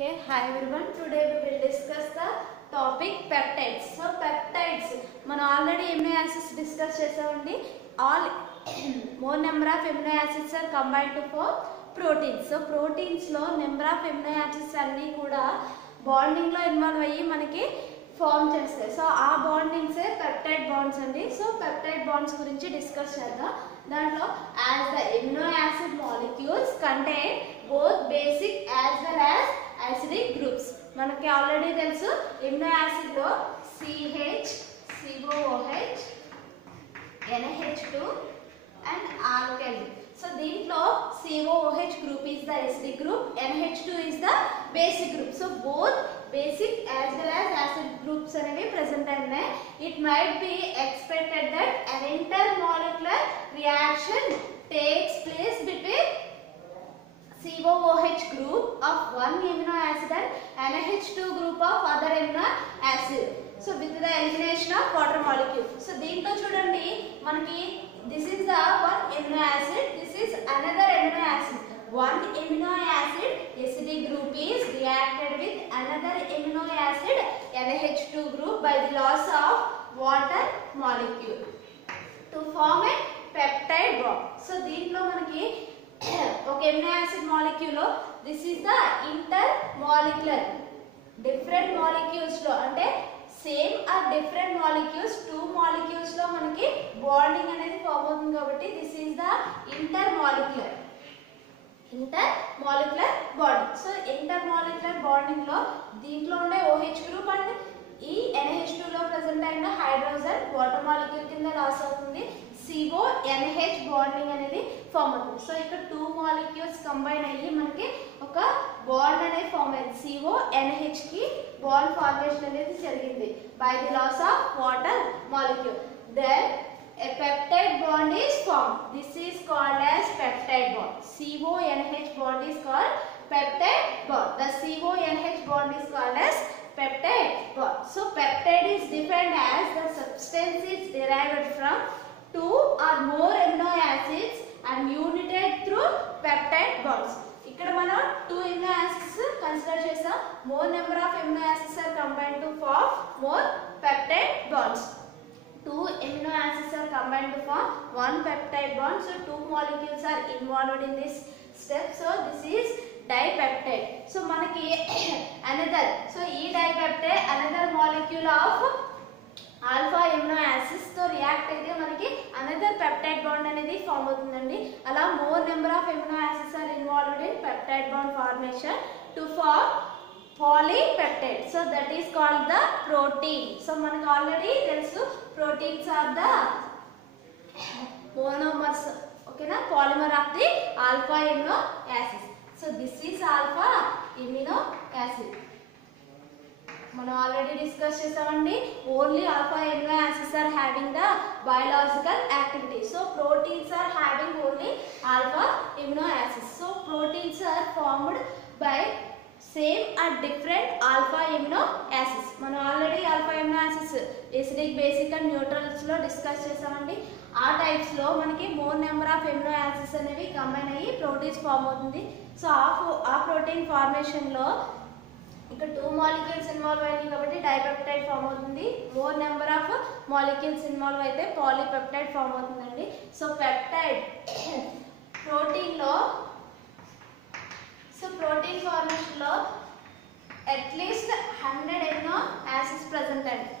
Okay, hi everyone. Today we will discuss the topic peptides. So peptides, మనం already amino acids discuss చేసామండి. All more number of amino acids are combined to form proteins. So proteins లో number of amino acids అన్ని కూడా bonding లో involve అయ్యి మనకి form చేస్తాయి. So ఆ బాండింగ్సే పెప్టైడ్ బాండ్స్ అండి. సో పెప్టైడ్ బాండ్స్ గురించి డిస్కస్ చేద్దాం. దాంట్లో as the amino acid molecules contain both basic as well as acidic groups. మనకి ఆల్రెడీ తెలుసు ఎమినో యాసిడ్ లో CH, COOH, NH2 and alkali. So దీంట్లో COOH group is the acidic group, NH2 is the basic group. So both basic as well as acid groups అనేవి present ఉన్నాయి. It might be expected that an intermolecular reaction takes place between COOH group of one amino acid and NH2 group of other amino acid. So with the elimination of water molecule. So దీంట్లో చూడండి మనకి this is the one amino acid, this is another amino acid. One amino acid acidic group is reacted with another amino acid NH2 group by the loss of water molecule to form a peptide bond. So దీంట్లో మనకి ఒక amino acid molecule లో this is the intermolecular different molecules లో అంటే same or different molecules two molecules లో మనకి bonding అనేది form అవుతుంది కాబట్టి this is the intermolecular bonding. So intermolecular bonding లో దీంట్లో ఉండే OH గ్రూప్ అండ్ ఈ NH2 లో ప్రెసెంట్ అయిన హైడ్రోజన్ వాటర్ మాలిక్యూల్ కింద లాస్ అవుతుంది. CONH బాండింగ్ అనేది ఫామ్ అవుతుంది. సో ఇక్కడ టూ మాలిక్యూల్స్ కంబైన్ అయ్యి మనకి ఒక బాండ్ అనేది ఫామ్ అయింది. CONH కి బాండ్ ఫార్మేషన్ అనేది జరిగింది by the loss of water molecule. Then a peptide bond is formed. This is called as peptide bond. CONH bond is called peptide bond. The CONH bond is called as peptide bond. So peptide is defined as the substance is derived from two or more amino acids and united through peptide bonds. ఇక్కడ మనం two amino acids consider చేసాం. more number of amino acids are combined to form more peptide bonds. Two amino acids are combined to form one peptide bond. So two molecules are involved in this step. So this is dipeptide. So మనకి another, so ఈ dipeptide another molecule of alpha amino acids తో react అయితే మనకి another peptide bond అనేది form అవుతుందండి. అలా more number of amino acids are involved in peptide bond formation to form polypeptide. So that is called the protein. So మనకు already తెలుసు proteins are the monomers, okay na, polymer of the alpha amino acids. So this is alpha amino acid. మనం already discuss చేసామండి. Only alpha amino acids are having the biological activity. So proteins are having only alpha amino acids. So proteins are formed by same or different alpha amino acids. మనం already alpha amino acids acidic, basic and neutrals లో discuss చేసామండి. ఆ types లో మనకి more number of amino acids అనేవి combine అయ్యి proteins form అవుతుంది. So ఆ ప్రోటీన్ ఫార్మేషన్ లో ఇక్కడ టూ మాలిక్యూల్స్ ఇన్వాల్వ్ అయ్యాయి కాబట్టి డైపెప్టైడ్ ఫామ్ అవుతుంది. More number of molecules involve అయితే పాలీపెప్టైడ్ ఫామ్ అవుతుందండి. సో పెప్టైడ్ ప్రోటీన్ లో, సో ప్రోటీన్ ఫార్మేషన్ లో అట్లీస్ట్ 100 ఎమినో యాసిడ్స్ ప్రెసెంట్ అండి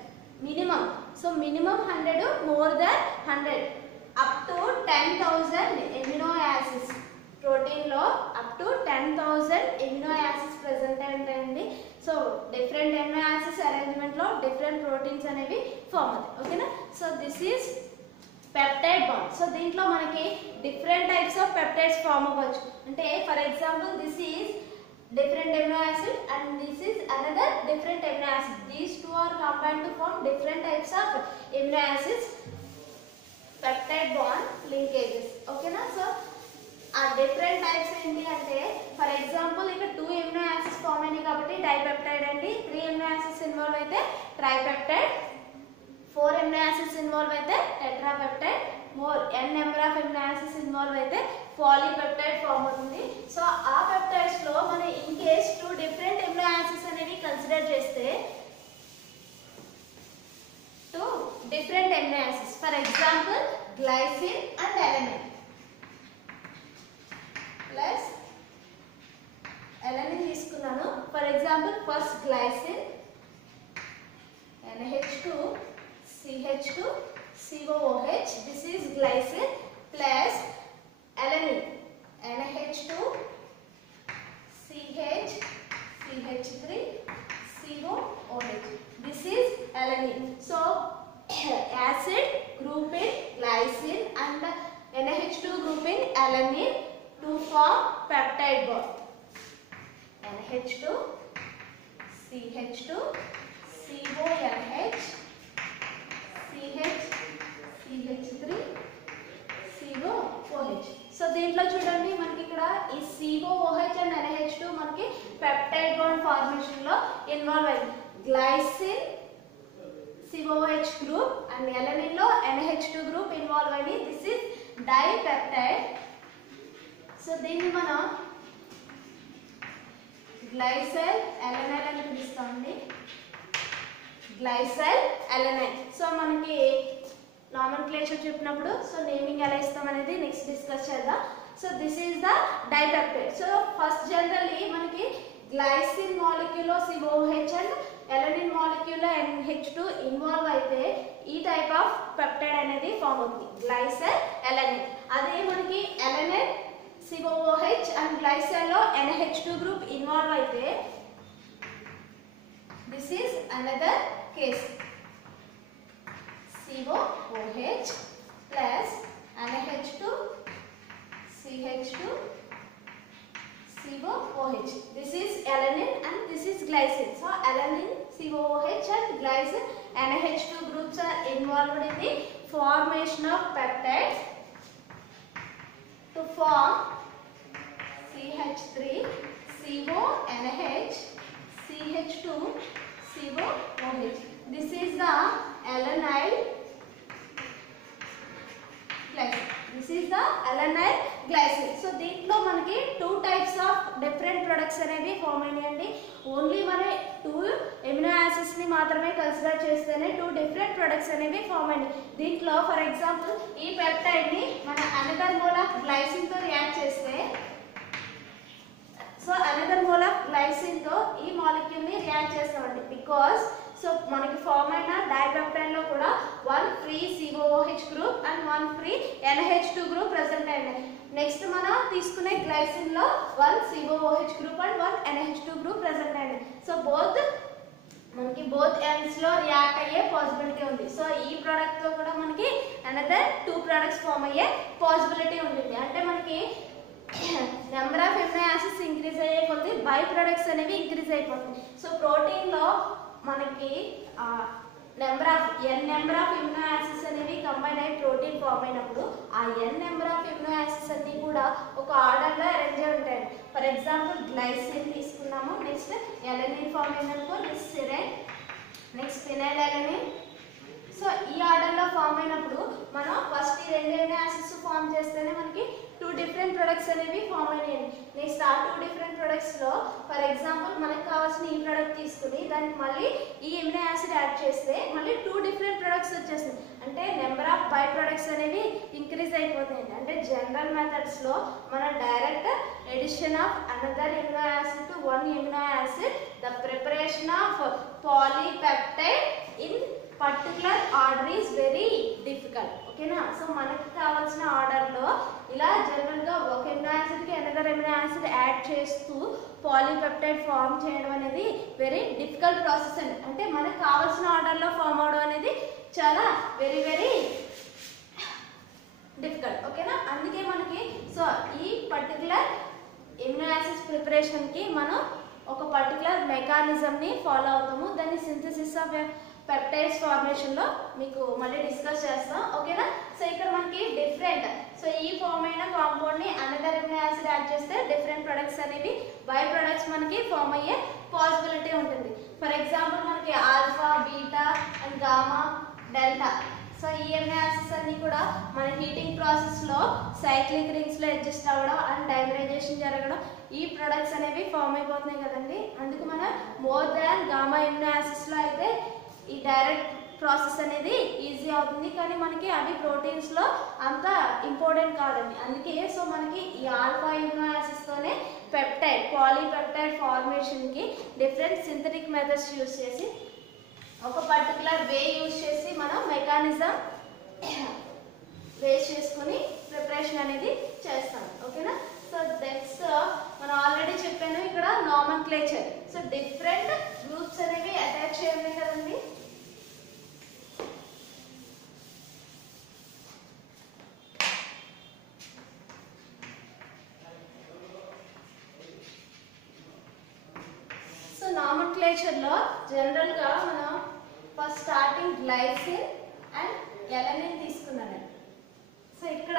minimum. So minimum 100, more than 100, up to 10,000 amino acids. Protein లో up to 10,000 amino acids present ఉంటాయండి. So different amino acids arrangement లో different proteins అనేవి form అవుతాయి. ఓకేనా. So this is peptide bond. So దీంట్లో మనకి different types of peptides form అవ్వచ్చు. అంటే for example this is different amino acid and this is another different amino acid. These two are combined to form different types of amino acids peptide bond linkages. Okay na. So ఆ different types ఏంటి అంటే for example ఇక్కడ 2 amino acids form అయినాయి కాబట్టి dipeptide అండి. 3 amino acids involve అయితే tripeptide, 4 amino acids involve అయితే tetrapeptide, more n number of amino acids involve అయితే పాలీపెప్టైడ్ ఫామ్ అవుతుంది. సో ఆ పెప్టైడ్స్ లో మన in case 2 different glycine and alanine plus alanine తీసుకున్నాను. For example first glycine NH2 CH2 COOH, this is glycine, plus alanine NH2 CH CH3 COOH, this is alanine. So acid group in glycine and NH2 group in alanine to form peptide bond. NH2 CH2 CONH CH CH3 COOH. So దీంట్లో చూడండి మనకి ఇక్కడ ఈ COOH and NH2 మనకి peptide bond formation లో involve అయింది. Glycine COOH group and అలెనిన్ లో NH2 group involve అయింది. This is dipeptide. సో దీన్ని మనం గ్లైసైల్ అలెనైల్ అని పిలుస్తామండి. గ్లైసైల్ అలెనైల్. సో మనకి నామన్క్లేచర్ చెప్పినప్పుడు సో నేమింగ్ ఎలా ఇస్తాం అనేది నెక్స్ట్ డిస్కస్ చేద్దాం. So this is the dipeptide. So first generally మనకి గ్లైసిన్ మాలిక్యూల్ లో COOH అండ్ అలెనిన్ మాలిక్యూల్ లో NH2 ఇన్వాల్వ్ అయితే ఈ టైప్ ఆఫ్ పెప్టైడ్ అనేది ఫామ్ అవుతుంది, గ్లైసైల్ అలెనిన్. అదే మనకి అలెనిన్ COOH అండ్ గ్లైసైల్ లో NH2 గ్రూప్ ఇన్వాల్వ్ అయితే this is another case. COOH plus NH2 CH2 COOH. This is alanine and this is glycine. So alanine, COOH and glycine NH2 groups are involved in the formation of peptides to form CH3 CONH CH2 COOH. This is the alanyl glycine. This is the alanyl glycine. So దీంట్లో మనకి 2 types of different products అనేవి form అయినాయండి. Only మన 2 amino acids ని మాత్రమే consider చేస్తేనే 2 different products అనేవి form అయినాయి. దీంట్లో ఫర్ ఎగ్జాంపుల్ ఈ పెప్టైడ్ ని మన అనదర్ మోల్ ఆఫ్ గ్లైసిన్ తో రియాక్ట్ చేస్తే, so another mole of glycine తో ఈ మాలిక్యూల్ ని రియాక్ట్ చేస్తామండి. బికాస్ సో మనకి ఫామ్ అయిన డైపెప్టైడ్ లో కూడా 1 free COOH group and 1 free NH2 group present అయినాయి. నెక్స్ట్ మనం తీసుకునే గ్లైసిన్ లో 1 COOH group and 1 NH2 group present అయినాయి. సో మనకి బోత్ ఎండ్స్ లో రియాక్ట్ అయ్యే పాసిబిలిటీ ఉంది. సో ఈ ప్రోడక్ట్ తో కూడా మనకి అనదర్ 2 ప్రొడక్ట్స్ ఫామ్ అయ్యే పాసిబిలిటీ ఉంటుంది. అంటే మనకి number of amino acids increase అయ్యే కొద్దీ బై ప్రొడక్ట్స్ అనేవి ఇంక్రీజ్ అయిపోతుంది. సో ప్రోటీన్ లో మనకి నెంబర్ ఆఫ్ ఎమినో యాసిడ్స్ అనేవి కంబైన్ అయ్యి ప్రోటీన్ ఫామ్ అయినప్పుడు ఆ నెంబర్ ఆఫ్ ఎమినో యాసిడ్స్ అన్ని కూడా ఒక ఆర్డర్ లో అరేంజ్ అయి ఉంటాయి. ఫర్ ఎగ్జాంపుల్ గ్లైసిన్ తీసుకున్నాము, నెక్స్ట్ అలెనిన్ ఫామ్ అయినప్పుడు next serine, next phenyl alanine. So ఈ ఆర్డర్ లో ఫామ్ అయినప్పుడు మనం ఫస్ట్ ఈ 2 ఎమినో యాసిడ్స్ ఫామ్ చేస్తేనే మనకి 2 డిఫరెంట్ ప్రొడక్ట్స్ అనేవి ఫామ్ అయినాయి. నెక్స్ట్ ఆ 2 డిఫరెంట్ ప్రొడక్ట్స్ లో ఫర్ ఎగ్జాంపుల్ మనకు కావాల్సిన ఈ ప్రొడక్ట్ తీసుకుని దానికి మళ్ళీ ఈ ఎమినో యాసిడ్ యాడ్ చేస్తే మళ్ళీ 2 డిఫరెంట్ ప్రొడక్ట్స్ వచ్చేస్తాయి. అంటే నెంబర్ ఆఫ్ బై ప్రొడక్ట్స్ అనేవి ఇంక్రీజ్ అయిపోతాయి. అంటే జనరల్ మెథడ్స్ లో మనం direct addition of another amino acid to 1 amino acid, the preparation of polypeptide in particular order is very difficult. ఓకేనా? సో మనకి కావాల్సిన ఆర్డర్ లో ఇలా జనరల్ గా ఒక ఎమినో యాసిడ్ కి అనదర్ ఎమినో యాసిడ్ యాడ్ చేస్తూ పాలీపెప్టైడ్ ఫామ్ చేయడం అనేది వెరీ డిఫికల్ట్ ప్రాసెస్ అండి. అంటే మనకు కావాల్సిన ఆర్డర్ లో ఫామ్ అవడం అనేది చాలా వెరీ వెరీ డిఫికల్ట్. ఓకేనా? అందుకే మనకి సో ఈ పర్టికులర్ ఎమినో యాసిడ్స్ ప్రిపరేషన్ కి మనం ఒక పర్టికులర్ మెకానిజం ని ఫాలో అవుతాము. దాన్ని సింథసిస్ ఆఫ్ పెప్టైడ్స్ ఫార్మేషన్ లో మీకు మళ్ళీ డిస్కస్ చేస్తాం. ఓకేనా? సో ఇక్కడ మనకి డిఫరెంట్, సో ఈ ఫామ్ అయిన కాంపౌండ్ ని అనదర్ ఎమినో యాసిడ్ యాడ్ చేస్తే డిఫరెంట్ ప్రొడక్ట్స్ అనేవి బై ప్రొడక్ట్స్ మనకి ఫామ్ అయ్యే పాసిబిలిటీ ఉంటుంది. ఫర్ ఎగ్జాంపుల్ మనకి alpha, beta and gamma, delta. So ఈ ఎమినో యాసిడ్స్ అన్ని కూడా మన హీటింగ్ ప్రాసెస్ లో సైక్లిక్ రింగ్స్ లో అడ్జస్ట్ అవ్వడం అండ్ డైమరైజేషన్ జరగడం ఈ ప్రొడక్ట్స్ అనేవి ఫామ్ అయిపోతున్నాయి కదండి. అందుకు మనం more than gamma amino acids లో అయితే ఈ డైరెక్ట్ ప్రాసెస్ అనేది ఈజీ అవుతుంది. కానీ మనకి అవి ప్రోటీన్స్లో అంత ఇంపార్టెంట్ కాదండి. అందుకే సో మనకి ఈ ఆల్ఫా అమినో యాసిడ్స్తోనే పెప్టైడ్ పాలీపెప్టైడ్ ఫార్మేషన్కి డిఫరెంట్ సింథటిక్ మెథడ్స్ యూజ్ చేసి ఒక పర్టికులర్ వే యూజ్ చేసి మనం మెకానిజం వేస్ట్ చేసుకుని ప్రిపరేషన్ అనేది చేస్తాం. ఓకేనా. సో నెక్స్ట్ మనం ఆల్రెడీ చెప్పాను ఇక్కడ నామన్క్లేచర్. సో డిఫరెంట్ గ్రూప్స్ అనేవి అటాచ్ చేయాలి కదండి. సో నామన్క్లేచర్లో జనరల్గా మనం first starting glycine and alanine తీసుకున్నాను. సో ఇక్కడ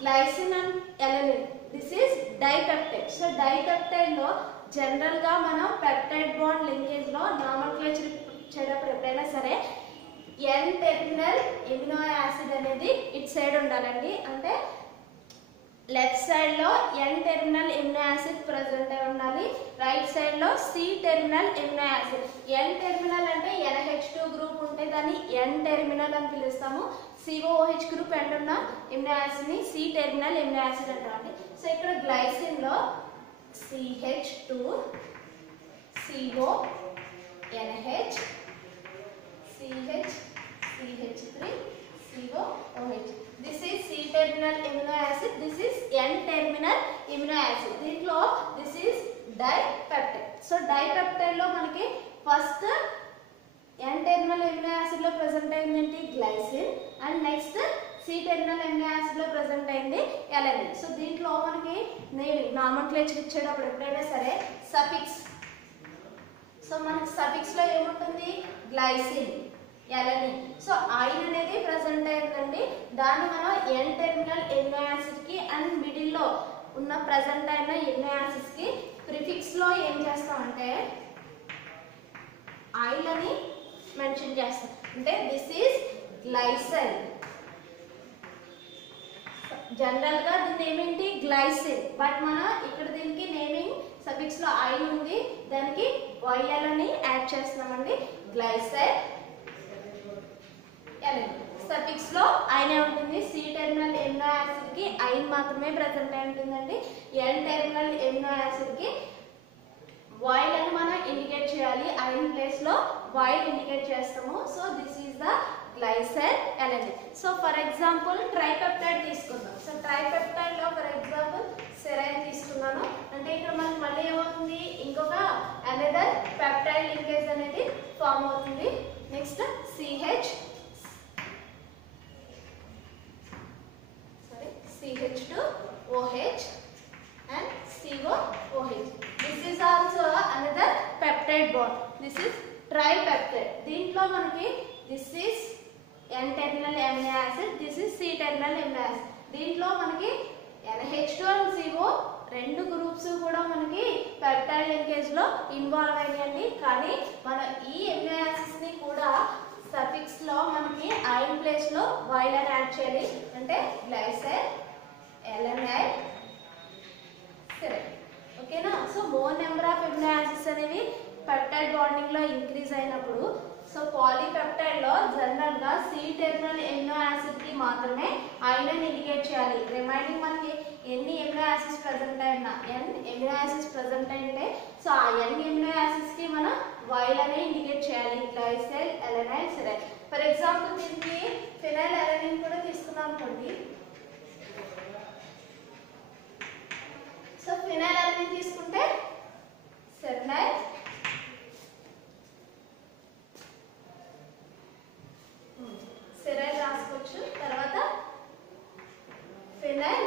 glycine and alanine this is dipeptide. So డైపెప్టైడ్లో జనరల్గా మనం పెప్టైడ్ బాండ్ లింకేజ్లో నామన్క్లేచర్ చేయడం ఎప్పుడైనా సరే ఎన్ టెర్మినల్ ఎమినో యాసిడ్ అనేది ఇటు సైడ్ ఉండాలండి. అంటే లెఫ్ట్ సైడ్లో ఎన్ టెర్మినల్ ఎమినో యాసిడ్ ప్రజెంట్ అయి ఉండాలి. రైట్ సైడ్లో సి టెర్మినల్ ఎమినో యాసిడ్. ఎన్ టెర్మినల్ అంటే NH2 గ్రూప్ ఉంటే దాన్ని ఎన్ టెర్మినల్ అని పిలుస్తాము. COOH గ్రూప్ ఎండ్ ఉన్న ఎమినో యాసిడ్ని సి టెర్మినల్ ఎమినో యాసిడ్ అంటామండి. సో ఇక్కడ గ్లైసిన్లో CH2 CO NH CH CH3 COOH. This is C terminal amino acid. This is N terminal amino acid. దీంట్లో this is dipeptide. So dipeptide లో మనకి first N terminal amino acid లో present అయింది ఏంటి glycine and next C terminal amino acid లో present అయింది alanine. So దీంట్లో మనకి నేమింగ్ నామన్క్లేచర్ ఇచ్చేటప్పుడు ఎప్పుడైనా సరే సఫిక్స్. సో మనకి సఫిక్స్ లో ఏముంటుంది గ్లైసిన్ ఎలనిన్. సో ఐన్ అనేది ప్రెజెంట్ అయిందండి. దాన్ని మనం ఎన్ టెర్మినల్ ఎమినో యాసిడ్ కి అండ్ మిడిల్ లో ఉన్న ప్రెజెంట్ అయిన ఎమినో యాసిడ్స్ కి ప్రిఫిక్స్ లో ఏం చేస్తామంటే ఐల్ అని మెన్షన్ చేస్తాం. అంటే దిస్ ఈస్ గ్లైసిన్. జనరల్ గా దీని ఏమేంటి గ్లైసిన్. బట్ మనం ఇక్కడ దీనికి నేమింగ్ సఫిక్స్ లో ఐల్ ఉంది, దానికి YL అని యాడ్ చేస్తున్నామండి. గ్లైసిన్ సఫిక్స్ లో ఐనే ఉంటుంది. సి టెర్మినల్ ఎమినో యాసిడ్ కి ఐన్ మాత్రమే ప్రెజెంట్ అయి ఉంటుందండి. ఎన్ టెర్మినల్ ఎమినో యాసిడ్ కి వైల్ అని మనం ఇండికేట్ చేయాలి. ఐన్ ప్లేస్ లో వైల్ ఇండికేట్ చేస్తాము. So this is the glycine alanine. So for example tripeptide తీసుకుందాం. సో ట్రైపెప్టైడ్ లో ఫర్ ఎగ్జాంపుల్ సెరైన్ తీసుకున్నాను అంటే ఇక్కడ మనకి మళ్ళీ ఏమవుతుంది ఇంకొక అనదర్ పెప్టైడ్ లింకేజ్ అనేది ఫామ్ అవుతుంది. Next CH2OH and COOH. This is also another peptide bond. This is tripeptide. దీంట్లో మనకి this is N terminal amino acid, this is C terminal amino acid. దీంట్లో మనకి NH2 and CO రెండు groups కూడా మనకి peptide linkage లో involve అయ్యాయండి. కానీ మనం ఈ ఎమినో యాసిడ్స్ ని కూడా సఫిక్స్ లో మనకి ఐన్ ప్లేస్ లో వైల్ అని యాడ్ చేయాలి. అంటే గ్లైసిన్ ఎలనైన్ సెరైన్. ఓకేనా. So more number of amino acids అనేవి పెప్టైడ్ బాండింగ్ లో ఇంక్రీజ్ అయినప్పుడు సో పాలీపెప్టైడ్ లో జనరల్ గా సి టెర్మినల్ ఎమినో యాసిడ్ కి మాత్రమే ఐన్ అని ఇండికేట్ చేయాలి. రిమైనింగ్ మనకి ఎన్ని ఎమినో యాసిడ్స్ ప్రెజెంట్ అయినా ఎన్ ఎమినో యాసిడ్స్ ప్రెజెంట్ అయితే సో ఆ ఎన్ ఎమినో యాసిడ్స్ కి మనం వైల్ అని ఇండికేట్ చేయాలి. Glycine alanine serine. For example దీనికి ఫినైల్ ఎలనిన్ కూడా తీసుకున్నాం అనుకోండి. సో ఫినైల్ ఎలనిన్ తీసుకుంటే సెరైన్ సెరైన్ రాసుకోవచ్చు. తర్వాత ఫినైల్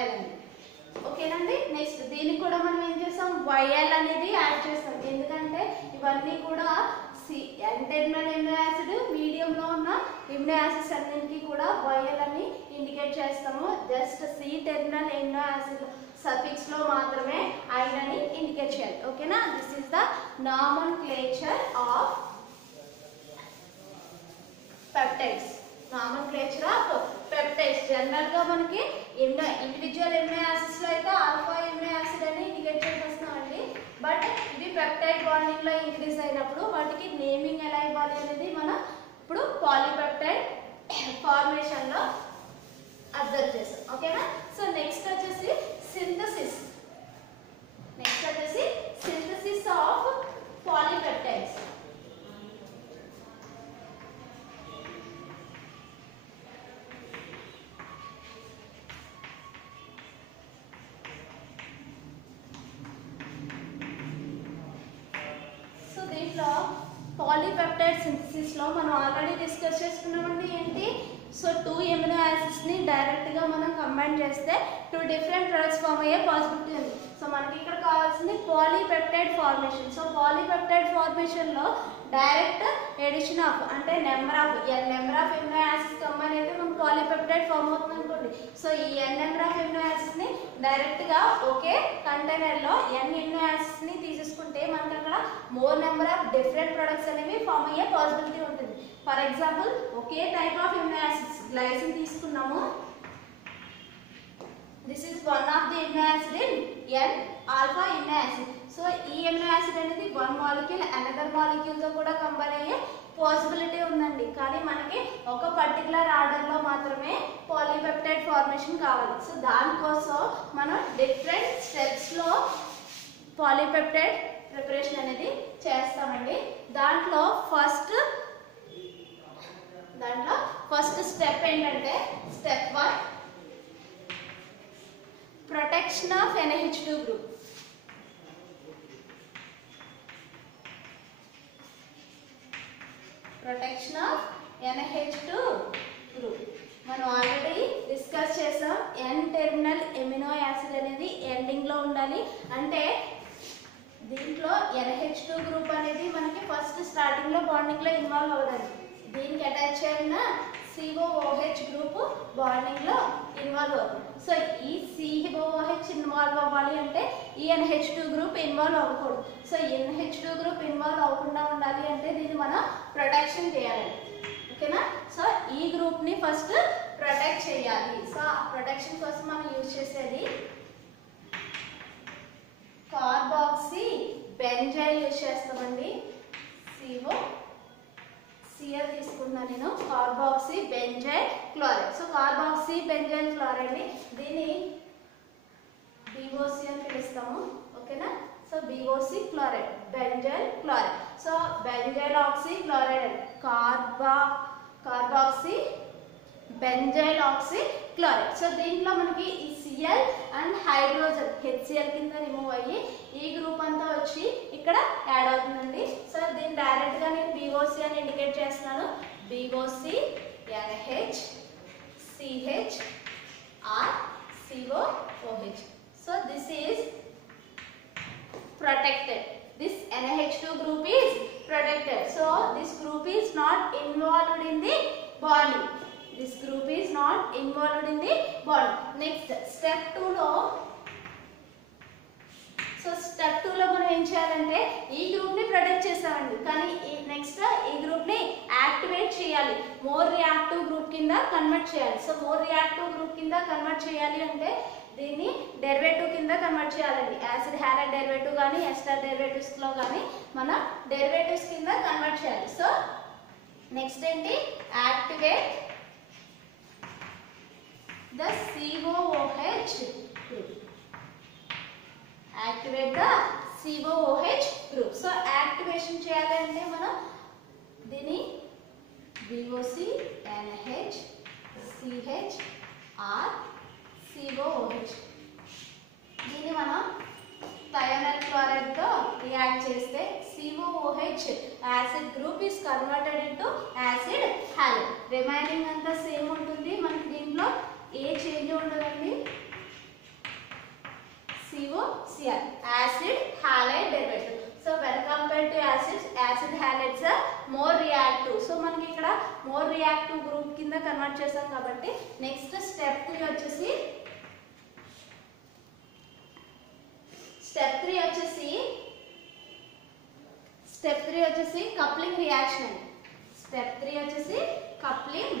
ఎలనిన్. ఓకేనండి. నెక్స్ట్ దీనికి కూడా మనం ఏం చేస్తాం YL అనేది యాడ్ చేస్తాం. ఎందుకంటే ఇవన్నీ కూడా N terminal amino acid medium లో ఉన్న ఎమినో యాసిడ్స్ అన్నింటికి కూడా YL అని ఇండికేట్ చేస్తాము. Just C terminal amino acid suffix లో మాత్రమే ఐన్ అని ఇండికేట్ చేయాలి. ఓకేనా. This is the నామన్క్లేచర్ of peptides. నామన్క్లేచర్ of peptides general గా మనకి ఇండివిజువల్ ఎమినో యాసిడ్స్ లో అయితే ఆల్ఫా ఎమినో యాసిడ్ అని ఇండికేట్ చేసేస్తామండి. బట్ అయినప్పుడు వాటికి నేమింగ్ ఎలా ఇవ్వాలి అనేది మనం ఇప్పుడు పాలీపెప్టైడ్ ఫార్మేషన్ లో అబ్జర్వ్ చేస్తాం. ఓకేనా? సో నెక్స్ట్ వచ్చేసి సింథసిస్. నెక్స్ట్ వచ్చేసి సింథసిస్ ఆఫ్ పాలీపెప్టైడ్స్. సో దీంట్లో పాలీపెప్టైడ్ సింథసిస్ లో మనం ఆల్రెడీ డిస్కస్ చేసుకున్నామండి ఏంటి. సో 2 ఎమినో యాసిడ్స్ ని డైరెక్ట్ గా మనం కంబైన్ చేస్తే 2 డిఫరెంట్ ప్రొడక్ట్స్ ఫామ్ అయ్యే పాసిబిలిటీ ఉంది. సో మనకి ఇక్కడ కావాల్సింది polypeptide formation. So polypeptide formation లో డైరెక్ట్ ఎడిషన్ ఆఫ్ అంటే number of amino acids combine అయితే మనకు పాలీపెప్టైడ్ ఫామ్ అవుతుంది అనుకోండి. సో ఈ నెంబర్ ఆఫ్ ఎమినో యాసిడ్స్ ని డైరెక్ట్ గా ఒకే కంటైనర్ లో ఎమినో యాసిడ్స్ ని తీసేసుకుంటే మనకి అక్కడ more number of different products అనేవి ఫామ్ అయ్యే పాసిబిలిటీ ఉంటుంది. For example okay type of amino acids glycine తీసుకున్నాము. This is one of the amino acid in N alpha amino acid. So ఈ amino acid అనేది one molecule another molecule తో కూడా combine అయ్యే possibility ఉందండి. కానీ మనకి ఒక పర్టికులర్ ఆర్డర్ లో మాత్రమే పాలీపెప్టైడ్ ఫార్మేషన్ కావాలి. సో దానికోసం మనం డిఫరెంట్ స్టెప్స్ లో పాలీపెప్టైడ్ ప్రిపరేషన్ అనేది చేస్తామండి. దాంట్లో ఫస్ట్ స్టెప్ ఏంటంటే step 1 protection of NH2 group. Protection of NH2 group. మనం ఆల్రెడీ డిస్కస్ చేసాం. N టెర్మినల్ ఎమినో యాసిడ్ అనేది ఎండింగ్ లో ఉండాలి. అంటే దీంట్లో NH2 గ్రూప్ అనేది మనకి ఫస్ట్ స్టార్టింగ్ లో బాండింగ్ లో ఇన్వాల్వ్ అవ్వదండి. దీనికి అటాచ్ అయిన COOH గ్రూప్ బాండింగ్ లో ఇన్వాల్వ్ అవుతుంది. సో ఈ COOH ఇన్వాల్వ్ అవ్వాలి అంటే ఈ NH2 గ్రూప్ ఇన్వాల్వ్ అవ్వకూడదు. సో NH2 గ్రూప్ ఇన్వాల్వ్ అవ్వకుండా ఉండాలి అంటే దీన్ని మనం ప్రొటెక్షన్ చేయాలి. ఓకేనా? సో ఈ గ్రూప్ ని ఫస్ట్ ప్రొటెక్ట్ చేయాలి. సో ఆ ప్రొటెక్షన్ కోసం మనం యూజ్ చేసేది కార్బాక్సీ బెంజైల్ యూజ్ చేస్తామండి. COCl తీసుకుంటున్నాను నేను. Carboxy benzyl chloride. So carboxy benzyl chloride ని దీన్ని BOC అని పిలుస్తాము. ఓకేనా? So BOC chloride benzyl chloride. So benzyl oxy chloride carboxy benzyl oxy chloride. So దీంట్లో మనకి ఈ Cl అండ్ హైడ్రోజన్ HCl కింద రిమూవ్ అయ్యి ఈ గ్రూప్ అంతా వచ్చి ఇక్కడ యాడ్ అవుతుందండి. సో దీన్ని డైరెక్ట్ గా నేను BOC అని ఇండికేట్ చేస్తున్నాను. BOC NH CH R COOH. So this is protected. This NH2 group is protected. So this group is not involved in the bonding. This group is not involved in the bond. Next step 2 లో step 2 లో మనం ఏం చేయాలంటే ఈ group ని protect చేసామండి. కానీ next ఈ గ్రూప్ ని యాక్టివేట్ చేయాలి. మోర్ రియాక్టివ్ గ్రూప్ కింద కన్వర్ట్ చేయాలి. సో మోర్ రియాక్టివ్ గ్రూప్ కింద కన్వర్ట్ చేయాలి అంటే దీన్ని డెరివేటివ్ కింద కన్వర్ట్ చేయాలండి. యాసిడ్ హ్యాలైడ్ డెరివేటివ్ కానీ ఎస్టర్ డెరివేటివ్స్ లో కానీ మనం డెరివేటివ్స్ కింద కన్వర్ట్ చేయాలి. సో నెక్స్ట్ ఏంటి? Activate the COOH group. Activate the COOH group. So activation చేయాలంటే మనం దీని BOC NH CH R COOH దీన్ని మనం థయోనైల్ క్లోరైడ్ తో రియాక్ట్ చేస్తే COOH acid group is converted into acid halide. Remaining అంతా సేమ్ ఉంటుంది. మనకి దీంట్లో ఏ చేంజ్ ఉండదండి. COCl acid halide derivative. So when compared to acid halides are more reactive. So మనకి ఇక్కడ more reactive group కింద కన్వర్ట్ చేసాం కాబట్టి నెక్స్ట్ స్టెప్ 3 వచ్చేసి స్టెప్ 3 వచ్చేసి కప్లింగ్ రియాక్షన్. స్టెప్ 3 వచ్చేసి coupling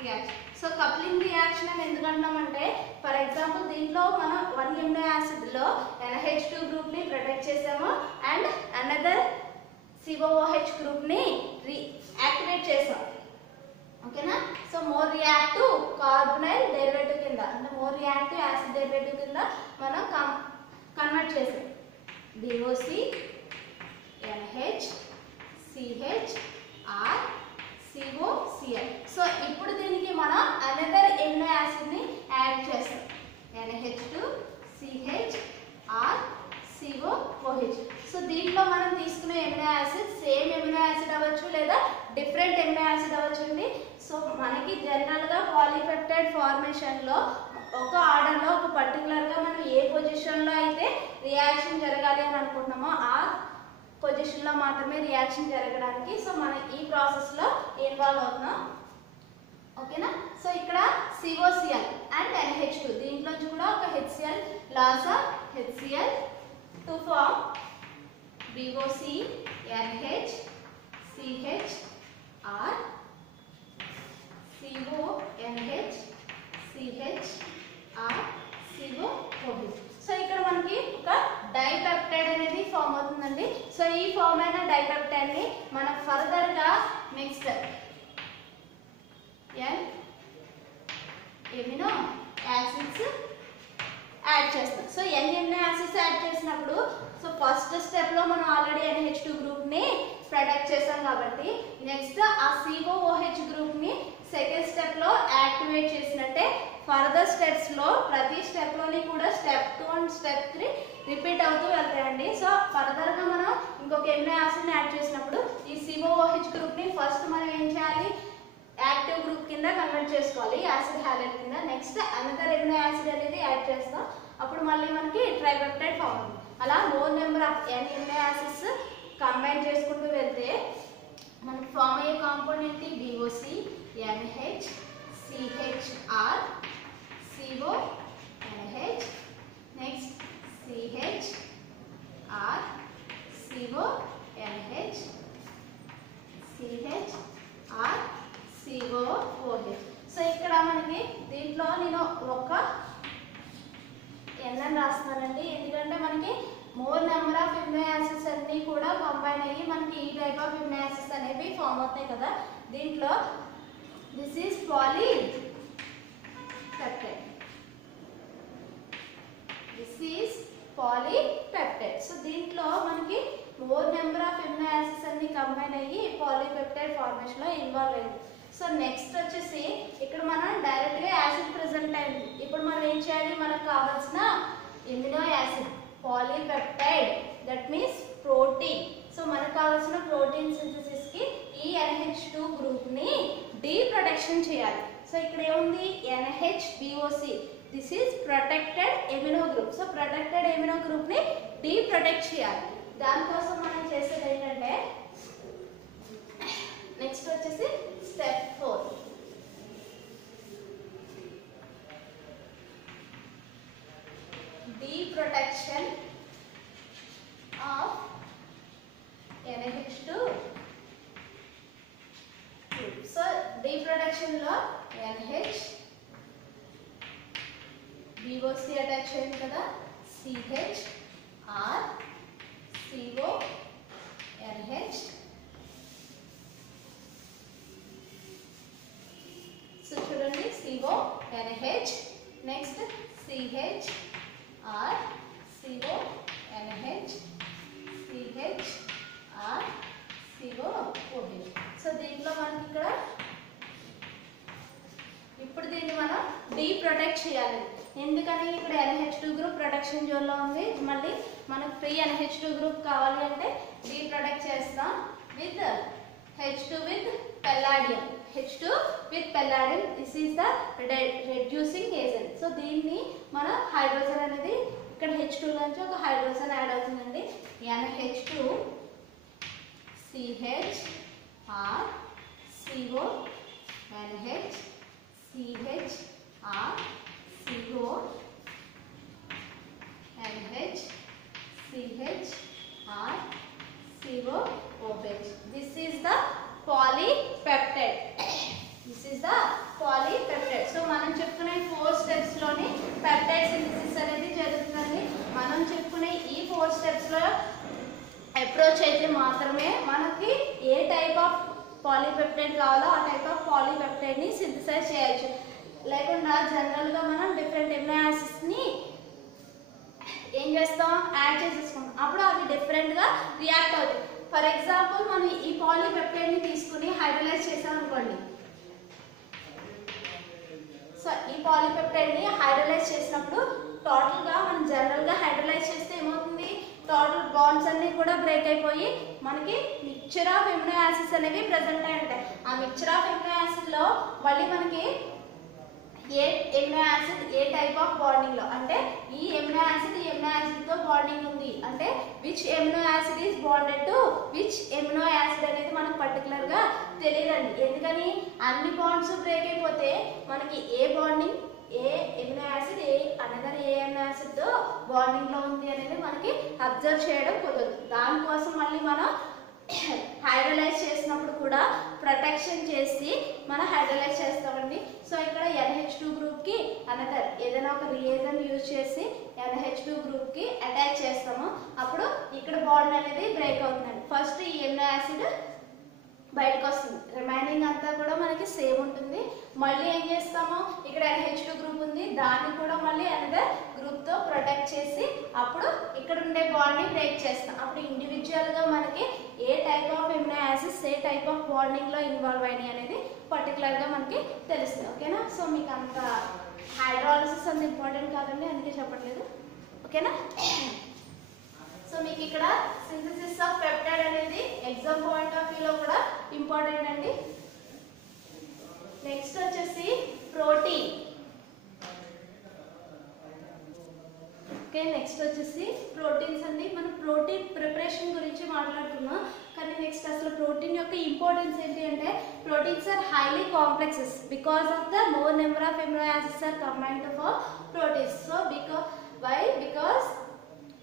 reaction. So coupling reaction అని ఎందుకు అంటున్నామంటే ఫర్ ఎగ్జాంపుల్ దీంట్లో మనం 1 ఎమినో యాసిడ్ లో NH2 గ్రూప్ ని ప్రొటెక్ట్ చేసాము అండ్ అనదర్ COOH గ్రూప్ ని యాక్టివేట్ చేసాం. ఓకేనా? So more reactive carbonyl derivative కింద అంటే మోర్ రియాక్టివ్ యాసిడ్ డెరివేటివ్ కింద మనం కన్వర్ట్ చేసాం. DOC NH CH R COCl. So ఇప్పుడు దీనికి మనం అనదర్ ఎమినో యాసిడ్ ని యాడ్ చేస్తాం. NH2 CH R COOH. So దీంట్లో మనం తీసుకునే amino acid same amino acid అవ్వచ్చు లేదా డిఫరెంట్ ఎమినో యాసిడ్ అవ్వచ్చు అండి. సో మనకి జనరల్ గా పాలీపెప్టైడ్ ఫార్మేషన్ లో ఒక ఆర్డర్ లో ఒక పర్టికులర్ గా మనం ఏ పొజిషన్ లో అయితే రియాక్షన్ జరగాలి అని అనుకుంటున్నామో ఆ పొజిషన్ లో మాత్రమే రియాక్షన్ జరగడానికి సో మనం ఈ ప్రాసెస్ లో ఇన్వాల్వ్ అవుతున్నాం. ఓకేనా? సో ఇక్కడ COCl అండ్ NH2 దీంట్లో కూడా ఒక HCl loss of HCl to form BOC NH CH R CONH CH R COOH. So ఇక్కడ మనకి ఒక డైపెప్టైడ్ అనేది ఫామ్ అవుతుందండి. సో ఈ ఫామ్ అయిన డైపెప్టైడ్ ని మనం ఫర్దర్ గా నెక్స్ట్ ఎమినో యాసిడ్స్ యాడ్ చేస్తాం. సో ఎమినో యాసిడ్స్ యాడ్ చేసినప్పుడు సో ఫస్ట్ స్టెప్ లో మనం ఆల్రెడీ NH2 గ్రూప్ ని ప్రొటెక్ట్ చేసాం కాబట్టి నెక్స్ట్ ఆ COOH గ్రూప్ ని సెకండ్ స్టెప్ లో యాక్టివేట్ చేసినట్టే ఫర్దర్ స్టెప్స్ లో ప్రతి స్టెప్ లోని కూడా స్టెప్ 2 అండ్ స్టెప్ 3 రిపీట్ అవుతూ వెళ్తాయండి. సో ఫర్దర్ గా మనం ఇంకొక ఎమినో యాసిడ్ ని యాడ్ చేసినప్పుడు ఈ COOH గ్రూప్ ని ఫస్ట్ మనం ఏం చేయాలి యాక్టివ్ గ్రూప్ కింద కన్వర్ట్ చేసుకోవాలి యాసిడ్ హాలైడ్ కింద. నెక్స్ట్ అనదర్ ఎమినో యాసిడ్ అనేది యాడ్ చేస్తాం. అప్పుడు మళ్ళీ మనకి ట్రైపెప్టైడ్ ఫామ్ అవుతుంది. అలా more number of amino acids combine చేసుకుంటూ వెళ్తే మనకి ఫామ్ అయ్యే కాంపౌండ్ ఏంటి BOC NH CHR CONH next CHR CONH CHR COOH. So ఇక్కడ మనకి దీంట్లో నేను ఒక N అని రాస్తున్నానండి ఎందుకంటే మనకి more number of amino acids అన్ని కూడా కంబైన్ అయ్యి మనకి ఈ టైప్ ఆఫ్ ఎమినో యాసిడ్స్ అనేవి ఫామ్ అవుతాయి కదా. దీంట్లో this is polypeptide. This is polypeptide. So దీంట్లో మనకి more number of amino acids అన్ని కంబైన్ అయ్యి పాలీపెప్టైడ్ ఫార్మేషన్ లో ఇన్వాల్వ్ అయింది. సో నెక్స్ట్ వచ్చేసి ఇక్కడ మనం డైరెక్ట్ గా యాసిడ్ ప్రెసెంట్ అయింది. ఇప్పుడు మనం ఏం చేయాలి మనకు కావాల్సిన amino acid polypeptide that means protein. So మనకు కావాల్సిన ప్రోటీన్ సింథసిస్ కి ఈ NH2 గ్రూప్ ని డీప్రొటెక్షన్ చేయాలి. సో ఇక్కడ ఏముంది NHBOC. This is protected amino group. So protected amino group ని డీప్రొటెక్ట్ చేయాలి. దానికోసం మనం చేసేది ఏంటంటే నెక్స్ట్ వచ్చేసి step 4. Deprotection of NH2 group. So deprotection లో NH BOC అటాచ్ చేయండి కదా CH R CONH. సో చూడండి CONH next CH R CONH CH R COOH. So దీంట్లో మనకి ఇక్కడ ఇప్పుడు దీన్ని మనం డీప్రొటెక్ట్ చేయాలి. ఎందుకని ఇక్కడ NH2 గ్రూప్ ప్రొటెక్షన్ జోన్ లో ఉంది. మళ్ళీ మనకు ఫ్రీ NH2 గ్రూప్ కావాలి అంటే డీప్రొటెక్ట్ చేస్తాం with H2 with palladium. H2 with palladium. This is the reducing agent. So దీన్ని మన హైడ్రోజన్ అనేది ఇక్కడ H2 నుంచి ఒక హైడ్రోజన్ యాడ్ అవుతుందండి. NH2 CH R CONH CH R CONH CH R COOH. This is the polypeptide. This is the polypeptide. చెప్పుకునే 4 steps లోని peptide synthesis అనేది జరుగుతుంది. మనం చెప్పుకునే ఈ 4 స్టెప్స్ లో అప్రోచ్ అయితే మాత్రమే మనకి ఏ టైప్ ఆఫ్ పాలీపెప్టైడ్ కావాలో ఆ టైప్ ఆఫ్ పాలీపెప్టైడ్ ని సింథసైజ్ చేయొచ్చు. లేకుండా జనరల్ గా మనం డిఫరెంట్ ఎమినో యాసిడ్స్ ని ఏం చేస్తాం, యాడ్ చేసేసుకుంటాం. అప్పుడు అవి డిఫరెంట్ గా రియాక్ట్ అవుతాయి. ఫర్ ఎగ్జాంపుల్ మనం ఈ పాలీపెప్టైడ్ ని తీసుకుని హైడ్రోలైజ్ చేసాం అనుకోండి. సో ఈ పాలీపెప్టైడ్ ని హైడ్రోలైజ్ చేసినప్పుడు టోటల్ గా మనం జనరల్ గా హైడ్రోలైజ్ చేస్తే ఏమవుతుంది, టోటల్ బాండ్స్ అన్ని కూడా బ్రేక్ అయిపోయి మనకి మిక్చర్ ఆఫ్ ఎమినో యాసిడ్స్ అనేవి ప్రెసెంట్ అయి ఉంటాయి. ఆ మిక్చర్ ఆఫ్ ఎమినో యాసిడ్ లో మళ్ళీ మనకి ఏ ఎమినో యాసిడ్ ఏ టైప్ ఆఫ్ బాండింగ్ లో, అంటే ఈ ఎమినో యాసిడ్ ఈ ఎమినో యాసిడ్ తో బాండింగ్ ఉంది అంటే which amino acid is bonded to which amino acid అనేది మనకు పర్టికులర్ గా తెలియదండి. ఎందుకని అన్ని బాండ్స్ బ్రేక్ అయిపోతే మనకి ఏ బాండింగ్ ఏ ఎమినో యాసిడ్ ఏ అనదర్ ఏ ఎమినో యాసిడ్ తో బాండింగ్ లో ఉంది అనేది మనకి అబ్జర్వ్ చేయడం కుదరదు. దానికోసం మళ్ళీ మనం హైడ్రోలైజ్ చేసినప్పుడు కూడా ప్రొటెక్షన్ చేసి మనం హైడ్రోలైజ్ చేస్తామండి. సో ఇక్కడ NH2 గ్రూప్ కి అనదర్ ఏదైనా ఒక రియేజెంట్ యూజ్ చేసి NH2 గ్రూప్ కి అటాచ్ చేస్తాము. అప్పుడు ఇక్కడ బాండ్ అనేది బ్రేక్ అవుతుందండి. ఫస్ట్ ఈ ఎమినో యాసిడ్ బయటకు వస్తుంది, రిమైనింగ్ అంతా కూడా మనకి సేమ్ ఉంటుంది. మళ్ళీ ఏం చేస్తాము, ఇక్కడ NH2 గ్రూప్ ఉంది, దాన్ని కూడా మళ్ళీ అనదర్ గ్రూప్ తో ప్రొటెక్ట్ చేసి అప్పుడు ఇక్కడ ఉండే బాండ్ ని బ్రేక్ చేస్తాం. అప్పుడు ఇండివిజువల్ గా మనకి ఏ టైప్ ఆఫ్ ఎమినో యాసిడ్స్ ఏ టైప్ ఆఫ్ బాండింగ్ లో ఇన్వాల్వ్ అయినాయి అనేది పర్టికులర్ గా మనకి తెలుస్తుంది. ఓకేనా? సో మీకు అంత హైడ్రాలసిస్ అంత ఇంపార్టెంట్ కాదండి, అందుకే చెప్పట్లేదు. ఓకేనా? సో మీకు ఇక్కడ సింథసిస్ ఆఫ్ పెప్టైడ్ అనేది ఎగ్జామ్ పాయింట్ ఆఫ్ వ్యూ లో కూడా ఇంపార్టెంట్ అండి. నెక్స్ట్ వచ్చేసి ప్రోటీన్. ఓకే, నెక్స్ట్ వచ్చేసి ప్రోటీన్స్ అండి. మనం ప్రోటీన్ ప్రిపరేషన్ గురించి మాట్లాడుకున్నాం, కానీ నెక్స్ట్ అసలు ప్రోటీన్ యొక్క ఇంపార్టెన్స్ ఏంటి అంటే proteins are highly complexes because of the more number of amino acids are combined to form proteins. So because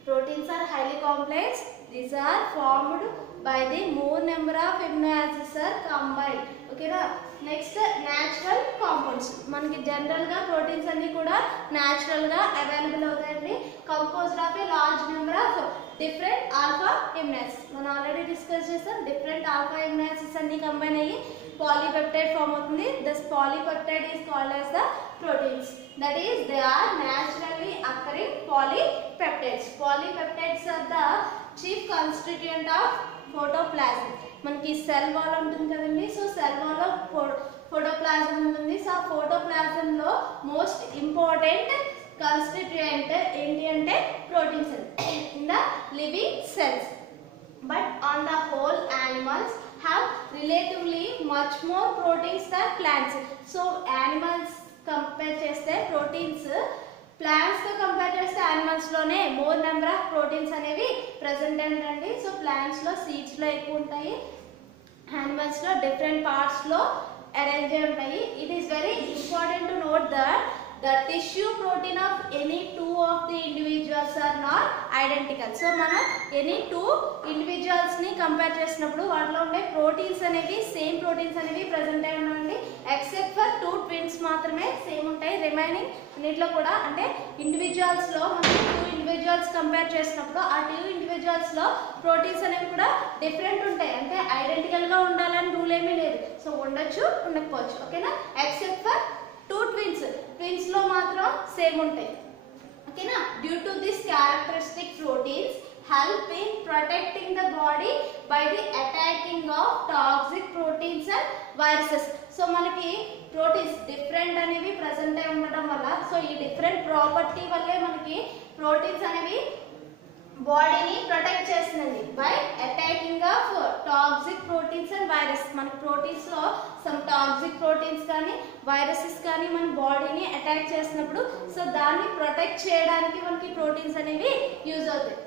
proteins are highly complex, these are formed by the more number of amino acids are combined. Okay na? Next, natural compounds. మనకి general గా proteins అన్ని కూడా natural గా available అవుతాయండి, composed of a large number of different alpha amino acids. మనం already discuss చేసాం, different alpha amino acids అన్ని combine అయ్యి polypeptide form అవుతుంది. This polypeptide is called as the proteins. That is, they are naturally occurring polypeptides. Polypeptides are the chief constituent of photoplasm. మనకి cell wall ఉంటుంది కదండి. So cell wall లో ఫోటోప్లాజం ఉంటుంది. So ఆ ఫోటోప్లాజం లో మోస్ట్ ఇంపార్టెంట్ కాన్స్టిట్యూయెంట్ ఏంటి అంటే proteins in the living cells. But on the whole animals have relatively much more proteins than plants. So animals compare చేస్తే proteins plants తో కంపేర్ చేస్తే animals లోనే more number of proteins అనేవి present అండి. So plants లో seeds లో ఎక్కువ ఉంటాయి, animals లో different parts లో arrange అయి ఉంటాయి. It is very important to note that the tissue protein of any two of the individuals are not identical. So మనం any two individuals ని కంపేర్ చేసినప్పుడు వాటిలో ఉండే ప్రోటీన్స్ అనేవి సేమ్ ప్రోటీన్స్ అనేవి ప్రెసెంట్ అయి ఉన్నాయండి, ఎక్సెప్ట్ ఫర్ 2 ట్విన్స్ మాత్రమే సేమ్ ఉంటాయి. రిమైనింగ్ అన్నిట్లో కూడా అంటే ఇండివిజువల్స్ లో మనం 2 ఇండివిజువల్స్ కంపేర్ చేసినప్పుడు ఆ 2 ఇండివిజువల్స్ లో ప్రోటీన్స్ అనేవి కూడా డిఫరెంట్ ఉంటాయి. అంటే ఐడెంటికల్ గా ఉండాలని రూల్ ఏమీ లేదు. సో ఉండొచ్చు, ఉండకపోవచ్చు. ఓకేనా? ఎక్సెప్ట్ ఫర్ 2 ట్విన్స్ లో మాత్రం సేమ్ ఉంటాయి. ఓకేనా? Due to this characteristic proteins help in protecting the body by the attacking of toxic proteins and viruses. So మనకి ప్రోటీన్స్ డిఫరెంట్ అనేవి ప్రెసెంట్ అయి ఉండడం వల్ల, సో ఈ డిఫరెంట్ ప్రాపర్టీ వల్లే మనకి ప్రోటీన్స్ అనేవి బాడీని ప్రొటెక్ట్ చేస్తుందండి by attacking of toxic proteins and virus. మన ప్రోటీన్స్ లో సమ్ టాక్సిక్ ప్రోటీన్స్ కానీ వైరసెస్ కానీ మన బాడీని అటాక్ చేసినప్పుడు సో దాన్ని ప్రొటెక్ట్ చేయడానికి మనకి ప్రోటీన్స్ అనేవి యూజ్ అవుతాయి.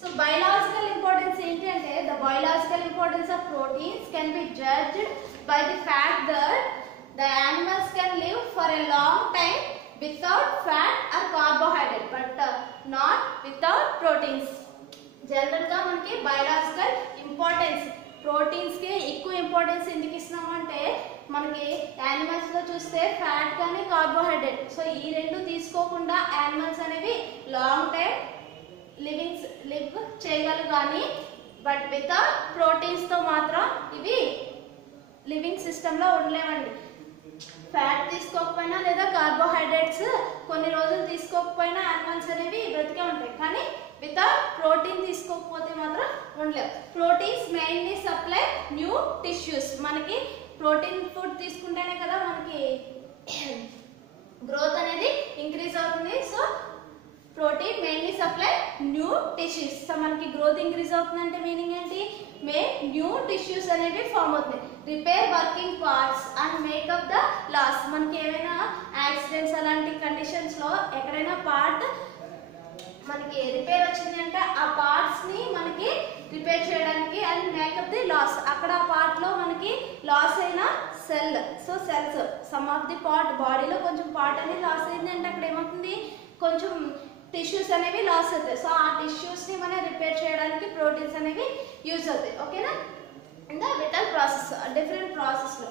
సో బయోలాజికల్ ఇంపార్టెన్స్ ఏంటి అంటే the biological importance of proteins can be judged by the fact that the animals can live for a long time without fat or carbohydrate but not without proteins. General గా మనకి biological importance proteins కి ఎక్కువ importance ఎందుకు ఇస్తున్నాం అంటే మనకి animals లో చూస్తే ఫ్యాట్ కానీ కార్బోహైడ్రేట్, సో ఈ రెండు తీసుకోకుండా యానిమల్స్ అనేవి లాంగ్ టైం లివ్ చేయగలరు, కానీ బట్ వితౌట్ ప్రోటీన్స్ తో మాత్రం ఇవి లివింగ్ సిస్టమ్ లో ఉండలేవండి. ఫ్యాట్ తీసుకోకపోయినా లేదా కార్బోహైడ్రేట్స్ కొన్ని రోజులు తీసుకోకపోయినా యానిమల్స్ అనేవి బ్రతికే ఉంటాయి, కానీ వితౌట్ ప్రోటీన్ తీసుకోకపోతే మాత్రం ఉండలేవు. Proteins mainly supply new tissues. మనకి ప్రోటీన్ ఫుడ్ తీసుకుంటేనే కదా మనకి గ్రోత్ అనేది ఇంక్రీజ్ అవుతుంది. So protein mainly supply new tissues. So మనకి గ్రోత్ ఇంక్రీజ్ అవుతుందంటే మీనింగ్ ఏంటి? న్యూ టిష్యూస్ అనేవి ఫామ్ అవుతాయి. Repair working parts and make up the loss. మనకి ఏమైనా యాక్సిడెంట్స్ అలాంటి కండిషన్స్ లో ఎక్కడైనా పార్ట్ మనకి రిపేర్ వచ్చింది అంటే ఆ పార్ట్స్ ని మనకి రిపేర్ చేయడానికి అండ్ మేకప్ ది లాస్. అక్కడ ఆ పార్ట్ లో మనకి లాస్ అయిన cell, so cells some of the part బాడీలో కొంచెం పార్ట్ అనేది లాస్ అయింది అంటే అక్కడ ఏమవుతుంది, కొంచెం టిష్యూస్ అనేవి లాస్ అవుతాయి. సో ఆ టిష్యూస్ ని మనం రిపేర్ చేయడానికి ప్రోటీన్స్ అనేవి యూజ్ అవుతాయి. ఓకేనా? In the vital process, different process లో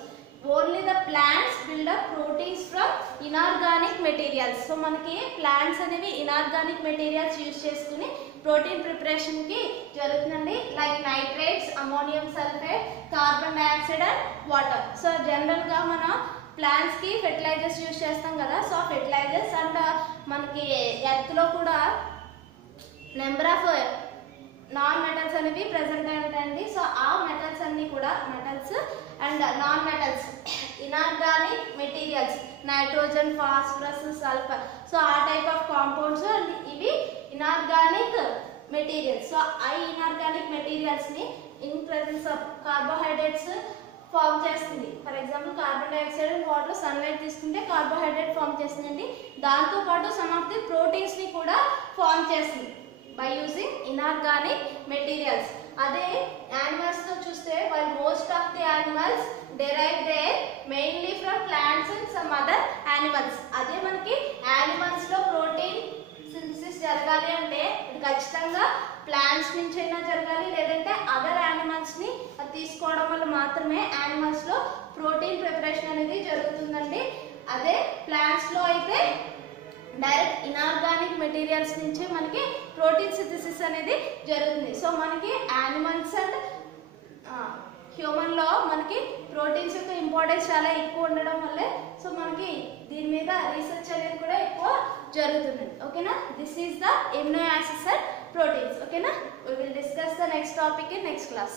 only the plants build up proteins from inorganic materials. So మనకి ప్లాంట్స్ అనేవి ఇనార్గానిక్ మెటీరియల్స్ యూజ్ చేసుకుని ప్రోటీన్ ప్రిపరేషన్ కి జరుగుతుందండి. Like nitrates, ammonium sulphate, carbon dioxide and water. So general గా మన plants కి fertilizers use చేస్తాం కదా. సో ఫెర్టిలైజర్స్ అండ్ మనకి ఎర్త్ లో కూడా నెంబర్ ఆఫ్ నాన్ మెటల్స్ అనేవి ప్రెసెంట్ అయి ఉంటాయండి. సో ఆ మెటల్స్ అన్ని కూడా metals and non metals inorganic materials, nitrogen, phosphorus, sulphur. So ఆ టైప్ ఆఫ్ కాంపౌండ్స్ అండ్ ఇవి ఇనార్గానిక్ మెటీరియల్స్. సో ఆ ఇనార్గానిక్ మెటీరియల్స్ ని in presence of carbohydrates form చేస్తుంది. For example carbon dioxide and water sunlight తీసుకుంటే carbohydrate form చేస్తుందండి. దాంతో పాటు some of the proteins ని కూడా ఫామ్ చేస్తుంది by using inorganic materials. అదే యానిమల్స్ తో చూస్తే while most of the animals derive their mainly from plants and some other animals. అదే మనకి యానిమల్స్ లో ప్రోటీన్ సింథసిస్ జరగాలి అంటే ఖచ్చితంగా ప్లాంట్స్ నుంచి అయినా జరగాలి, లేదంటే అదర్ యానిమల్స్ ని తీసుకోవడం వల్ల మాత్రమే యానిమల్స్ లో ప్రోటీన్ ప్రిపరేషన్ అనేది జరుగుతుందండి. అదే ప్లాంట్స్ లో అయితే డైరెక్ట్ ఇనార్గానిక్ మెటీరియల్స్ నుంచి మనకి ప్రోటీన్ సింథసిస్ అనేది జరుగుతుంది. సో మనకి యానిమల్స్ అండ్ హ్యూమన్ లో మనకి ప్రోటీన్స్ యొక్క ఇంపార్టెన్స్ చాలా ఎక్కువ ఉండడం వల్లే సో మనకి దీని మీద రీసెర్చ్ అనేది కూడా ఎక్కువ జరుగుతుంది. ఓకేనా? This is the amino acids and proteins. ఓకేనా? we will discuss the next topic in next class.